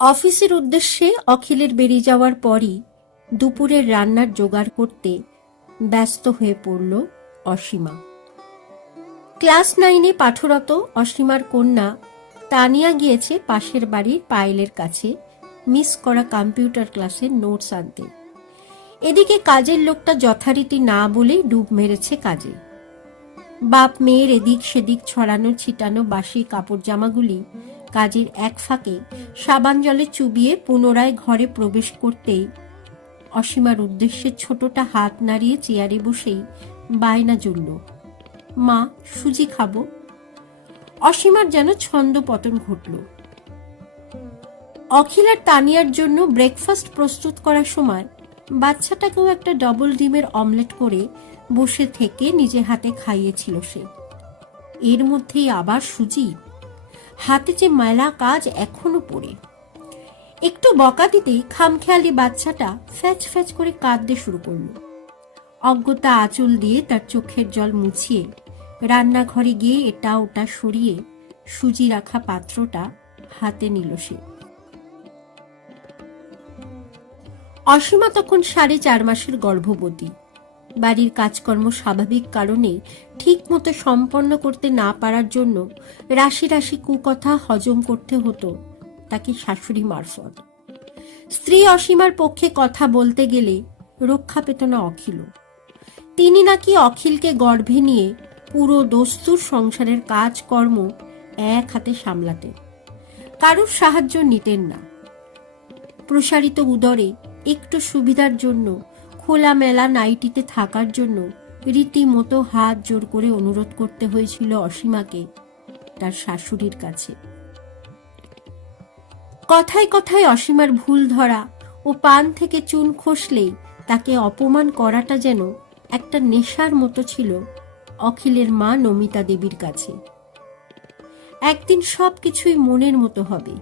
অফিসের উদ্দেশ্যে অখিলের বেরিয়ে যাওয়ার পরই দুপুরের রান্নার জোগাড় করতে ব্যস্ত হয়ে পড়ল অসীমা। ক্লাস নাইনে পাঠরত অসীমার কন্যা তানিয়া গিয়েছে পাশের বাড়ির পায়েলের কাছে মিস করা কম্পিউটার ক্লাসের নোটস আনতে। এদিকে কাজের লোকটা যথারীতি না বলেই ডুব মেরেছে কাজে। বাপ মেয়ের এদিক সেদিক ছড়ানো ছিটানো বাসি কাপড় জামাগুলি কাজের এক ফাঁকে সাবান জলে চুবিয়ে পুনরায় ঘরে প্রবেশ করতেই অসীমার উদ্দেশ্যে ছোটটা হাত নাড়িয়ে চেয়ারে বসেই বায়না জুড়ল। মা, সুজি খাব? অসীমার যেন ছন্দ পতন ঘটল। অখিল আর তানিয়ার জন্য ব্রেকফাস্ট প্রস্তুত করার সময় বাচ্চাটাকেও একটা ডবল ডিমের অমলেট করে বসে থেকে নিজে হাতে খাইয়েছিল সে। এর মধ্যেই আবার সুজি হাতে যে মেলা কাজ এখনও পড়ে। একটু বকা দিতেই খামখেয়ালি বাচ্চাটা ফ্যাচ ফ্যাচ করে কাঁদতে শুরু করল। অজ্ঞতা আঁচল দিয়ে তার চোখের জল মুছিয়ে রান্নাঘরে গিয়ে এটা ওটা সরিয়ে সুজি রাখা পাত্রটা হাতে নিল সে। অসীমা তখন সাড়ে চার মাসের গর্ভবতী। বাড়ির কাজকর্ম স্বাভাবিক কারণে ঠিক মতো সম্পন্ন করতে না পারার জন্য রাশি রাশি কুকথা হজম করতে হতো তাকে শাশুড়ি মারফত। স্ত্রী অসীমার পক্ষে কথা বলতে গেলে রক্ষা পেত না অখিল তিনি নাকি অখিলকে গর্ভে নিয়ে পুরো দস্তুর সংসারের কাজকর্ম এক হাতে সামলাতেন। কারোর সাহায্য নিতেন না। প্রসারিত উদরে একটু সুবিধার জন্য খোলামেলা নাইটিতে থাকার জন্য রীতিমতো হাত জোর করে অনুরোধ করতে হয়েছিল অসীমাকে, তার শাশুড়ির কাছে। কথায় কথায় অসীমার ভুল ধরা ও পান থেকে চুন খসলেই তাকে অপমান করাটা যেন একটা নেশার মতো ছিল অখিলের মা নমিতা দেবীর কাছে। একদিন সব কিছুই মনের মতো হবে,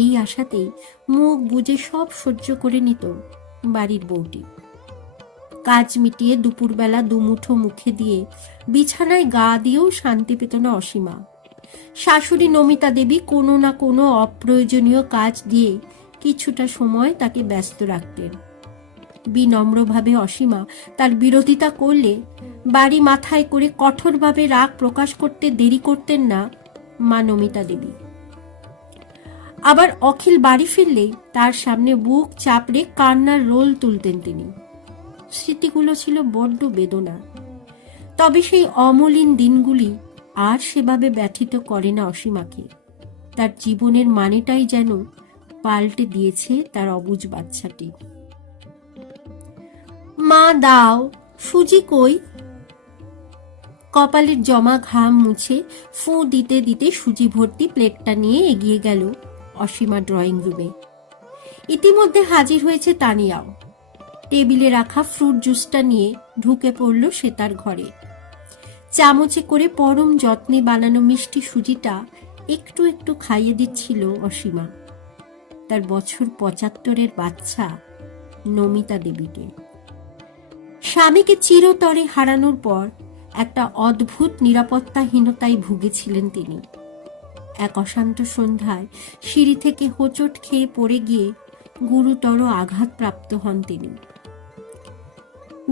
এই আশাতেই মুখ বুজে সব সহ্য করে নিত বাড়ির বউটি। কাজ মিটিয়ে দুপুরবেলা দুমুঠো মুখে দিয়ে বিছানায় গা দিয়েও শান্তি পেত না অসীমা। শাশুড়ি নমিতা দেবী কোনো না কোনো অপ্রয়োজনীয় কাজ দিয়ে কিছুটা সময় তাকে ব্যস্ত রাখতেন। বিনম্রভাবে অসীমা তার বিরোধিতা করলে বাড়ি মাথায় করে কঠোরভাবে রাগ প্রকাশ করতে দেরি করতেন না মা নমিতা দেবী। আবার অখিল বাড়ি ফিরলেই তার সামনে বুক চাপড়ে কান্নার রোল তুলতেন তিনি। স্মৃতিগুলো ছিল বড্ড বেদনা। তবে সেই অমলিন দিনগুলি আর সেভাবে ব্যথিত করে না অসীমাকে। তার জীবনের মানেটাই যেন পাল্টে দিয়েছে তার অবুজ বাচ্চাটি। মা, দাও, সুজি কই? কপালের জমা ঘাম মুছে ফু দিতে দিতে সুজি ভর্তি প্লেটটা নিয়ে এগিয়ে গেল অসীমা ড্রয়িং রুমে। ইতিমধ্যে হাজির হয়েছে তানিয়াও। টেবিলে রাখা ফ্রুট জুসটা নিয়ে ঢুকে পড়ল সে তার ঘরে। চামচে করে পরম যত্নে বানানো মিষ্টি সুজিটা একটু একটু খাইয়ে দিচ্ছিল অসীমা। তার বছর পঁচাত্তরের বাচ্চা নমিতা দেবীকে। স্বামীকে চিরতরে হারানোর পর একটা অদ্ভুত নিরাপত্তাহীনতায় ভুগেছিলেন তিনি। এক অশান্ত সন্ধ্যায় সিঁড়ি থেকে হোঁচট খেয়ে পড়ে গিয়ে গুরুতর আঘাতপ্রাপ্ত হন তিনি।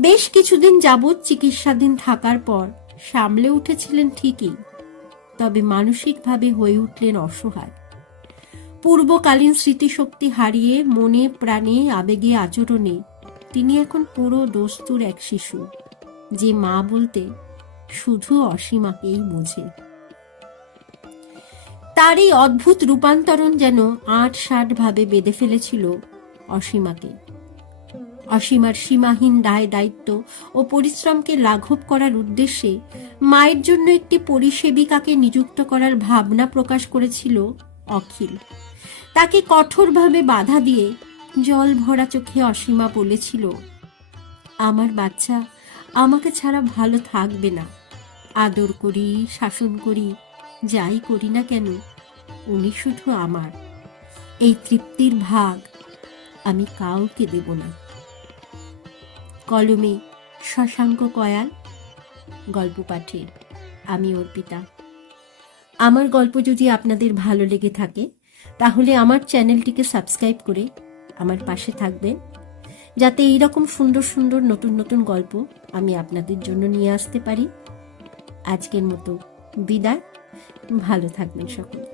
বেশ কিছুদিন যাবৎ চিকিৎসাধীন থাকার পর সামলে উঠেছিলেন ঠিকই, তবে মানসিকভাবে হয়ে উঠলেন অসহায়। পূর্বকালীন স্মৃতিশক্তি হারিয়ে মনে প্রাণে আবেগে আচরণে তিনি এখন পুরো দস্তুর এক শিশু, যে মা বলতে শুধু অসীমাকেই বোঝে। তার এই অদ্ভুত রূপান্তরণ যেন আট ষাট ভাবে বেঁধে ফেলেছিল অসীমাকে। অসীমার সীমাহীন দায় দায়িত্ব ও পরিশ্রমকে লাঘব করার উদ্দেশ্যে মায়ের জন্য একটি পরিসেবিকাকে নিযুক্ত করার ভাবনা প্রকাশ করেছিল অখিল। তাকে কঠোরভাবে বাধা দিয়ে জল ভরা চোখে অসীমা বলেছিল, আমার বাচ্চা, আমাকে ছাড়া ভালো থাকবে না। আদর করি, শাসন করি, যাই করি না কেন, উনি শুধু আমার। এই তৃপ্তির ভাগ আমি কাউকে দেব না। কলমে শশাঙ্ক কয়াল, গল্প পাঠে আমি অর্পিতা। আমার গল্প যদি আপনাদের ভালো লেগে থাকে, তাহলে আমার চ্যানেলটিকে সাবস্ক্রাইব করে আমার পাশে থাকবেন, যাতে এই রকম সুন্দর সুন্দর নতুন নতুন গল্প আমি আপনাদের জন্য নিয়ে আসতে পারি। আজকের মতো বিদায়, ভালো থাকবেন সকলে।